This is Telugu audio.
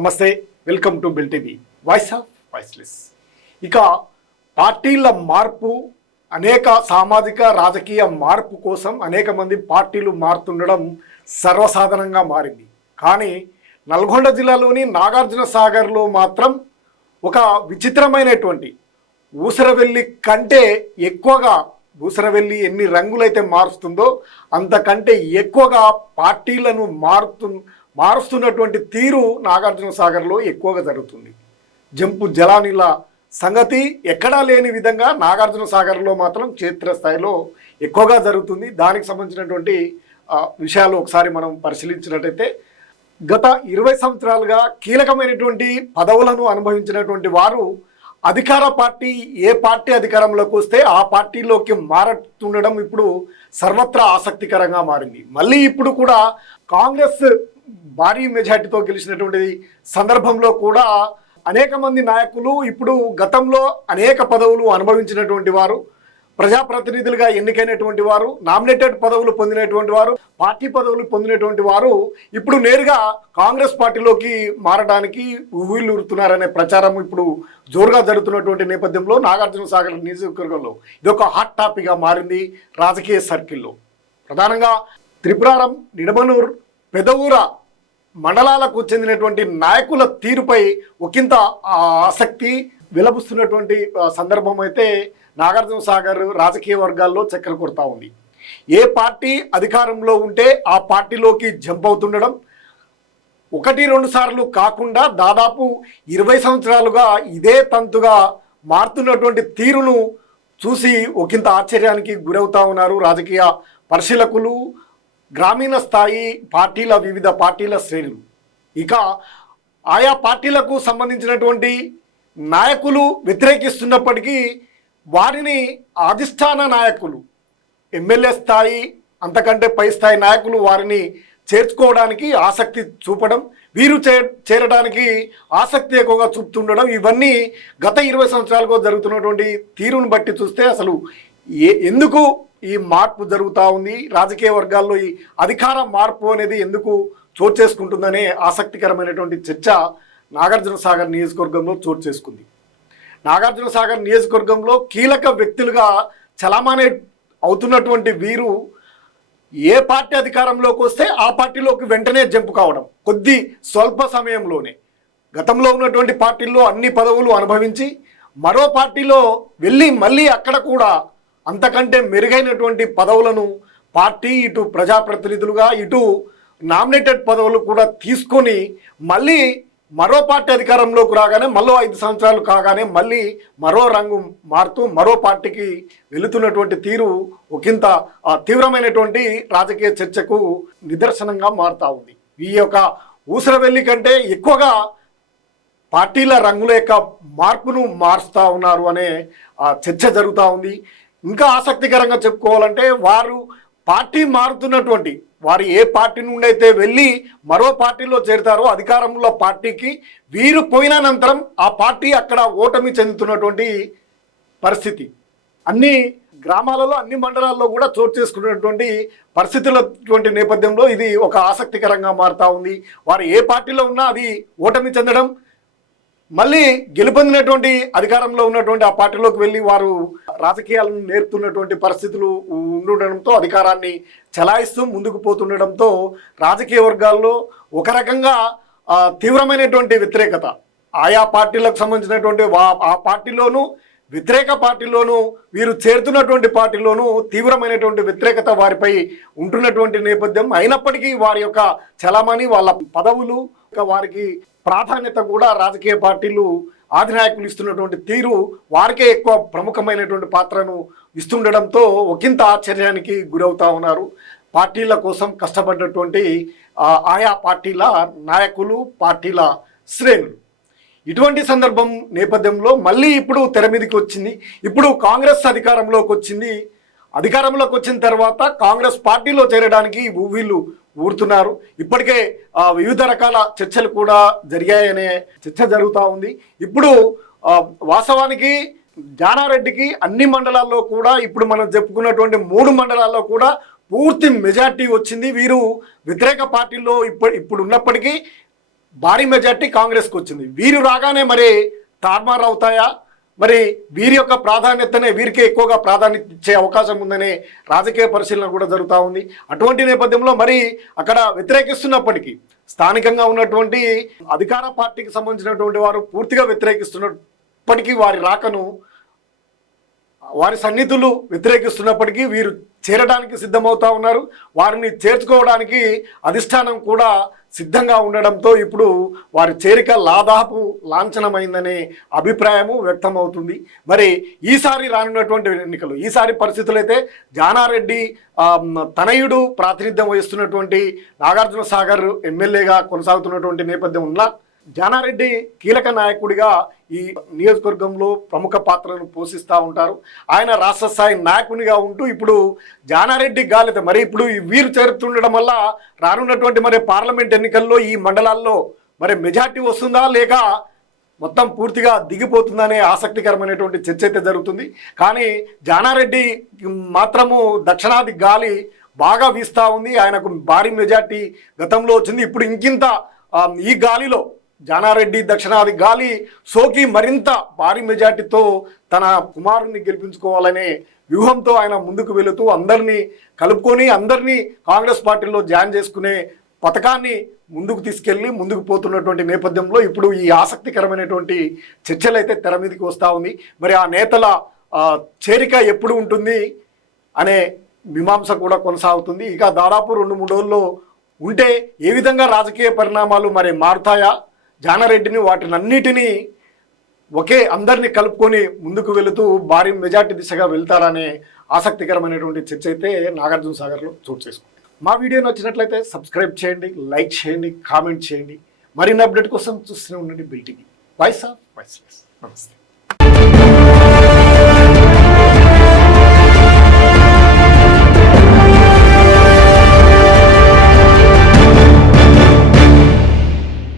నమస్తే welcome to bill TV. Voice of voiceless ఇక పార్టీల మార్పు అనేక సామాజిక రాజకీయ మార్పు కోసం అనేక మంది పార్టీలు మారుతుండడం సర్వసాధారణంగా మారింది. కానీ నల్గొండ జిల్లాలోని నాగార్జున సాగర్లో మాత్రం ఒక విచిత్రమైనటువంటి ఊసరవెల్లి కంటే ఎక్కువగా ఊసరవెల్లి ఎన్ని రంగులైతే మారుస్తుందో అంతకంటే ఎక్కువగా పార్టీలను మారుతు మారుస్తున్నటువంటి తీరు నాగార్జున సాగర్లో ఎక్కువగా జరుగుతుంది. జంపు జలానిల సంగతి ఎక్కడా లేని విధంగా నాగార్జున సాగర్లో మాత్రం క్షేత్రస్థాయిలో ఎక్కువగా జరుగుతుంది. దానికి సంబంధించినటువంటి విషయాలు ఒకసారి మనం పరిశీలించినట్టయితే గత ఇరవై సంవత్సరాలుగా కీలకమైనటువంటి పదవులను అనుభవించినటువంటి వారు అధికార పార్టీ ఏ పార్టీ అధికారంలోకి వస్తే ఆ పార్టీలోకి మారుతుండడం ఇప్పుడు సర్వత్రా ఆసక్తికరంగా మారింది. మళ్ళీ ఇప్పుడు కూడా కాంగ్రెస్ భారీ మెజార్టీతో గెలిచినటువంటి సందర్భంలో కూడా అనేక మంది నాయకులు ఇప్పుడు గతంలో అనేక పదవులు అనుభవించినటువంటి వారు ప్రజాప్రతినిధులుగా ఎన్నికైనటువంటి వారు నామినేటెడ్ పదవులు పొందినటువంటి వారు పార్టీ పదవులు పొందినటువంటి వారు ఇప్పుడు నేరుగా కాంగ్రెస్ పార్టీలోకి మారడానికి ఊహిల్లురుతున్నారనే ప్రచారం ఇప్పుడు జోరుగా జరుగుతున్నటువంటి నేపథ్యంలో నాగార్జున సాగర్ నియోజకవర్గంలో ఇది ఒక హాట్ టాపిక్గా మారింది రాజకీయ సర్కిల్లో. ప్రధానంగా త్రిపురారం నిడమనూర్ పెదవూర మండలాలకు చెందినటువంటి నాయకుల తీరుపై ఒకంత ఆసక్తి విలపిస్తున్నటువంటి సందర్భం అయితే నాగార్జున సాగర్ రాజకీయ వర్గాల్లో చక్కెర కొడతా ఉంది. ఏ పార్టీ అధికారంలో ఉంటే ఆ పార్టీలోకి జంప్ అవుతుండడం ఒకటి రెండు సార్లు కాకుండా దాదాపు ఇరవై సంవత్సరాలుగా ఇదే తంతుగా మారుతున్నటువంటి తీరును చూసి ఒకంత ఆశ్చర్యానికి గురవుతా ఉన్నారు రాజకీయ పరిశీలకులు. గ్రామీణ స్థాయి పార్టీల వివిధ పార్టీల శ్రేణులు. ఇక ఆయా పార్టీలకు సంబంధించినటువంటి నాయకులు వ్యతిరేకిస్తున్నప్పటికీ వారిని అధిష్టాన నాయకులు ఎమ్మెల్యే స్థాయి అంతకంటే పై స్థాయి నాయకులు వారిని చేర్చుకోవడానికి ఆసక్తి చూపడం వీరు చే చేరడానికి ఆసక్తి ఎక్కువగా చూపుతుండడం ఇవన్నీ గత ఇరవై సంవత్సరాలుగా జరుగుతున్నటువంటి తీరును బట్టి చూస్తే అసలు ఏ ఎందుకు ఈ మార్పు జరుగుతూ ఉంది. రాజకీయ వర్గాల్లో ఈ అధికార మార్పు అనేది ఎందుకు చోటు చేసుకుంటుందనే ఆసక్తికరమైనటువంటి చర్చ నాగార్జున సాగర్ నియోజకవర్గంలో చోటు చేసుకుంది. నాగార్జున సాగర్ నియోజకవర్గంలో కీలక వ్యక్తులుగా చలామణి అవుతున్నటువంటి వీరు ఏ పార్టీ అధికారంలోకి వస్తే ఆ పార్టీలోకి వెంటనే జంపు కావడం కొద్ది స్వల్ప సమయంలోనే. గతంలో ఉన్నటువంటి పార్టీల్లో అన్ని పదవులు అనుభవించి మరో పార్టీలో వెళ్ళి మళ్ళీ అక్కడ కూడా అంతకంటే మెరుగైనటువంటి పదవులను పార్టీ ఇటు ప్రజాప్రతినిధులుగా ఇటు నామినేటెడ్ పదవులు కూడా తీసుకొని మళ్ళీ మరో పార్టీ అధికారంలోకి రాగానే మరో ఐదు సంవత్సరాలు కాగానే మళ్ళీ మరో రంగు మారుతూ మరో పార్టీకి వెళుతున్నటువంటి తీరు ఒకంత ఆ, తీవ్రమైనటువంటి రాజకీయ చర్చకు నిదర్శనంగా మారుతూ ఉంది. ఈ యొక్క ఊసరవెల్లి కంటే ఎక్కువగా పార్టీల రంగుల యొక్క మార్పును మారుస్తూ ఉన్నారు అనే ఆ, చర్చ జరుగుతూ ఉంది. ఇంకా ఆసక్తికరంగా చెప్పుకోవాలంటే వారు పార్టీ మారుతున్నటువంటి వారు ఏ పార్టీ నుండి అయితే వెళ్ళి మరో పార్టీలో చేరుతారో అధికారంలో పార్టీకి వీరు పోయిన అనంతరం ఆ పార్టీ అక్కడ ఓటమి చెందుతున్నటువంటి పరిస్థితి. అన్ని గ్రామాలలో అన్ని మండలాల్లో కూడా చోటు చేసుకున్నటువంటి పరిస్థితులటువంటి నేపథ్యంలో ఇది ఒక ఆసక్తికరంగా మారుతూ ఉంది. వారు ఏ పార్టీలో ఉన్నా అది ఓటమి చెందడం మళ్ళీ గెలుపొందినటువంటి అధికారంలో ఉన్నటువంటి ఆ పార్టీలోకి వెళ్ళి వారు రాజకీయాలను నేర్పుతున్నటువంటి పరిస్థితులు ఉండడంతో అధికారాన్ని చలాయిస్తూ ముందుకు పోతుండడంతో రాజకీయ వర్గాల్లో ఒక రకంగా తీవ్రమైనటువంటి వ్యతిరేకత. ఆయా పార్టీలకు సంబంధించినటువంటి వా- ఆ పార్టీలోనూ వ్యతిరేక పార్టీలోనూ వీరు చేరుతున్నటువంటి పార్టీలోనూ తీవ్రమైనటువంటి వ్యతిరేకత వారిపై ఉంటున్నటువంటి నేపథ్యం. అయినప్పటికీ వారి యొక్క చలమని వాళ్ళ పదవులు ఇంకా వారికి ప్రాధాన్యత కూడా రాజకీయ పార్టీలు ఆధినాయకులు ఇస్తున్నటువంటి తీరు వారికే ఎక్కువ ప్రముఖమైనటువంటి పాత్రను ఇస్తుండడంతో ఒకంత ఆశ్చర్యానికి గురవుతా ఉన్నారు. పార్టీల కోసం కష్టపడ్డటువంటి ఆయా పార్టీల నాయకులు పార్టీల శ్రేణులు. ఇటువంటి సందర్భం నేపథ్యంలో మళ్ళీ ఇప్పుడు తెర మీదకి వచ్చింది. ఇప్పుడు కాంగ్రెస్ అధికారంలోకి వచ్చింది. అధికారంలోకి వచ్చిన తర్వాత కాంగ్రెస్ పార్టీలో చేరడానికి వీళ్ళు ఊరుతున్నారు. ఇప్పటికే వివిధ రకాల చర్చలు కూడా జరిగాయనే చర్చ జరుగుతూ ఉంది. ఇప్పుడు వాస్తవానికి జానారెడ్డికి అన్ని మండలాల్లో కూడా ఇప్పుడు మనం చెప్పుకున్నటువంటి మూడు మండలాల్లో కూడా పూర్తి మెజార్టీ వచ్చింది. వీరు వ్యతిరేక పార్టీలో ఇప్పుడు ఇప్పుడు ఉన్నప్పటికీ భారీ మెజార్టీ కాంగ్రెస్కి వచ్చింది. వీరు రాగానే మరి తార్మార్ అవుతాయా? మరి వీరి యొక్క ప్రాధాన్యతనే వీరికే ఎక్కువగా ప్రాధాన్యత ఇచ్చే అవకాశం ఉందనే రాజకీయ పరిశీలన కూడా జరుగుతూ ఉంది. అటువంటి నేపథ్యంలో మరి అక్కడ వ్యతిరేకిస్తున్నప్పటికీ స్థానికంగా ఉన్నటువంటి అధికార పార్టీకి సంబంధించినటువంటి వారు పూర్తిగా వ్యతిరేకిస్తున్నప్పటికీ వారి రాకను వారి సన్నిధులు వ్యతిరేకిస్తున్నప్పటికీ వీరు చేరడానికి సిద్ధమవుతా ఉన్నారు. వారిని చేర్చుకోవడానికి అధిష్టానం కూడా సిద్ధంగా ఉండడంతో ఇప్పుడు వారి చేరిక లాదాపు లాంఛనమైందనే అభిప్రాయము వ్యక్తమవుతుంది. మరి ఈసారి రానున్నటువంటి ఎన్నికలు ఈసారి పరిస్థితులు అయితే జానారెడ్డి తనయుడు ప్రాతినిధ్యం వహిస్తున్నటువంటి నాగార్జున సాగర్ ఎమ్మెల్యేగా కొనసాగుతున్నటువంటి నేపథ్యం ఉన్నా జానారెడ్డి కీలక నాయకుడిగా ఈ నియోజకవర్గంలో ప్రముఖ పాత్రను పోషిస్తూ ఉంటారు. ఆయన రాష్ట్ర స్థాయి నాయకునిగా ఉంటూ ఇప్పుడు జానారెడ్డి గాలిత మరి ఇప్పుడు ఈ వీరు చేరుతుండడం వల్ల రానున్నటువంటి మరి పార్లమెంట్ ఎన్నికల్లో ఈ మండలాల్లో మరి మెజార్టీ వస్తుందా లేక మొత్తం పూర్తిగా దిగిపోతుందనే ఆసక్తికరమైనటువంటి చర్చ అయితే జరుగుతుంది. కానీ జానారెడ్డి మాత్రము దక్షిణాది గాలి బాగా వీస్తూ ఉంది. ఆయనకు భారీ మెజార్టీ గతంలో వచ్చింది. ఇప్పుడు ఇంకింత ఈ గాలిలో జానారెడ్డి దక్షిణాది గాలి సోకి మరింత భారీ మెజార్టీతో తన కుమారుణ్ణి గెలిపించుకోవాలనే వ్యూహంతో ఆయన ముందుకు వెళుతూ అందరినీ కలుపుకొని అందరినీ కాంగ్రెస్ పార్టీలో జాయిన్ చేసుకునే పథకాన్ని ముందుకు తీసుకెళ్ళి ముందుకు పోతున్నటువంటి నేపథ్యంలో ఇప్పుడు ఈ ఆసక్తికరమైనటువంటి చర్చలు అయితే తెర మీదకి వస్తూ ఉంది. మరి ఆ నేతల చేరిక ఎప్పుడు ఉంటుంది అనే మీమాంస కూడా కొనసాగుతుంది. ఇక దాదాపు రెండు మూడు రోజుల్లో ఉంటే ఏ విధంగా రాజకీయ పరిణామాలు మరి మారుతాయా? జానారెడ్డిని వాటినన్నిటినీ ఒకే అందరినీ కలుపుకొని ముందుకు వెళుతూ భారీ మెజార్టీ దిశగా వెళ్తారనే ఆసక్తికరమైనటువంటి చర్చ అయితే నాగార్జున సాగర్లో చోటు చేసుకుంది. మా వీడియో నచ్చినట్లయితే సబ్స్క్రైబ్ చేయండి లైక్ చేయండి కామెంట్ చేయండి. మరిన్ని అప్డేట్ కోసం చూస్తూనే ఉండండి బిల్టింగ్ వాయిస్ ఆఫ్ వాయిస్లెస్ నమస్తే